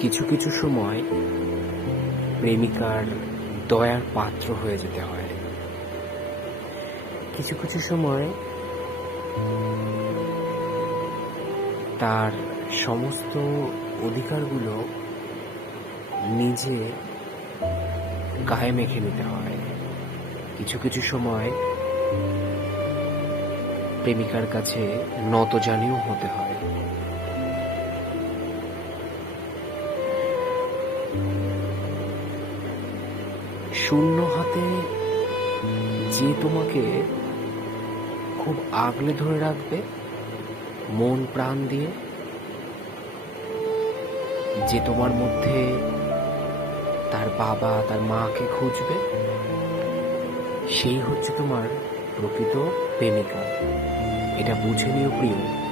কিছু কিছু সময় প্রেমিকার দয়ার পাত্র হয়ে যেতে হয়। কিছু কিছু সময় তার সমস্ত অধিকারগুলো নিজে গায়ে মেখে নিতে হয়। কিছু কিছু সময় প্রেমিকার কাছে নতজানিও হতে হয়। শূন্য হাতে যে তোমাকে খুব আগলে ধরে রাখবে মন প্রাণ দিয়ে, যে তোমার মধ্যে তার বাবা তার মাকে খুঁজবে, সেই হচ্ছে তোমার প্রকৃত প্রেমিকা। এটা বুঝে নিও প্রিয়।